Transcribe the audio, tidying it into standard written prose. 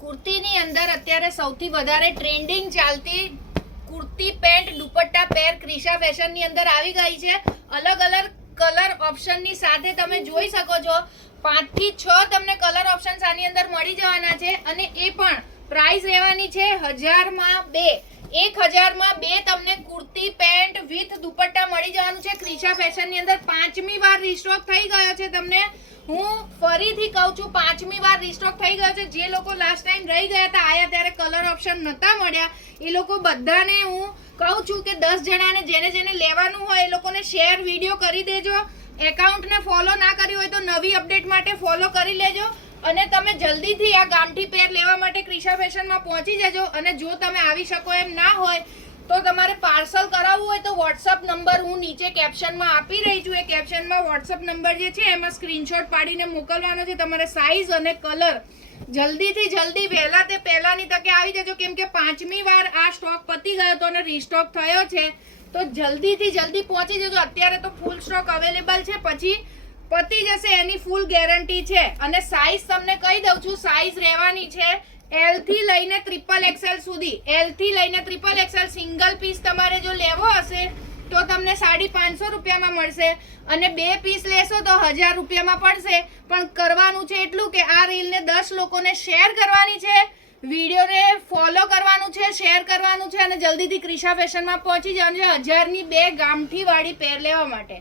કુર્તીની અંદર અત્યારે સૌથી વધારે ટ્રેન્ડિંગ ચાલતી કુર્તી પેન્ટ દુપટ્ટા પેર ક્રિશા ફેશનની અંદર આવી ગઈ છે. અલગ અલગ કલર ઓપ્શનની સાથે તમે જોઈ શકો છો. 5 થી 6 તમને કલર ઓપ્શન્સ આની અંદર મળી જવાના છે અને એ પણ પ્રાઇસ રહેવાની છે 1000 માં 2. 1000 માં 2 તમને કુર્તી પેન્ટ વિથ દુપટ્ટા મળી જવાનું છે ક્રિશા ફેશનની અંદર. 5મી વાર રીસ્ટોક થઈ ગયો છે. તમને હું ફરીથી કહું છું 5મી વાર રીસ્ટોક થઈ ગયો છે. જે લોકો લાસ્ટ ટાઈમ રહી ગયા હતા આયા ત્યારે કલર ઓપ્શન નતા મળ્યા એ લોકો બધાને હું કહું છું કે 10 જણાને જેને લેવાનું હોય એ લોકોને શેર વિડીયો કરી દેજો. એકાઉન્ટને ફોલો ના કર્યું હોય તો નવી અપડેટ માટે ફોલો કરી લેજો અને તમે જલ્દીથી આ ગામઠી પેર લેવા માટે ક્રિશા ફેશનમાં પહોંચી જજો. અને જો તમે આવી શકો એમ ના હોય તો તમારે પાર્સલ કરાવવું હોય તો વોટ્સઅપ નંબર હું નીચે કેપ્શનમાં આપી રહી છું. એ કેપ્શનમાં વોટ્સઅપ નંબર જે છે એમાં સ્ક્રીનશોટ પાડીને મોકલવાનો છે. તમારે સાઇઝ અને કલર જલ્દીથી જલ્દી વહેલા તે પહેલાની તકે આવી જજો, કેમ કે 5મી વાર આ સ્ટોક પતી ગયો હતો અને રીસ્ટોક થયો છે. તો જલ્દીથી જલ્દી પહોંચી જજો. અત્યારે તો ફૂલ સ્ટોક અવેલેબલ છે, પછી પતી જશે એની ફૂલ ગેરંટી છે. અને સાઇઝ તમને કહી દઉં છું, સાઇઝ રહેવાની છે L થી લઈને XXL સુધી. L થી લઈને XXL સિંગલ પીસ તમારે જો લેવો હશે તો તમને 550 રૂપિયામાં મળશે અને 2 પીસ લેશો તો 1000 રૂપિયામાં પડશે. પણ કરવાનું છે એટલું કે આ રીલને 10 લોકોને શેર કરવાની છે, વિડીયોને ફોલો કરવાનું છે, શેર કરવાનું છે અને જલ્દીથી ક્રિશા ફેશનમાં પહોંચી જવાનું છે 1000 ની 2 ગામઠી વાળી પેર લેવા માટે.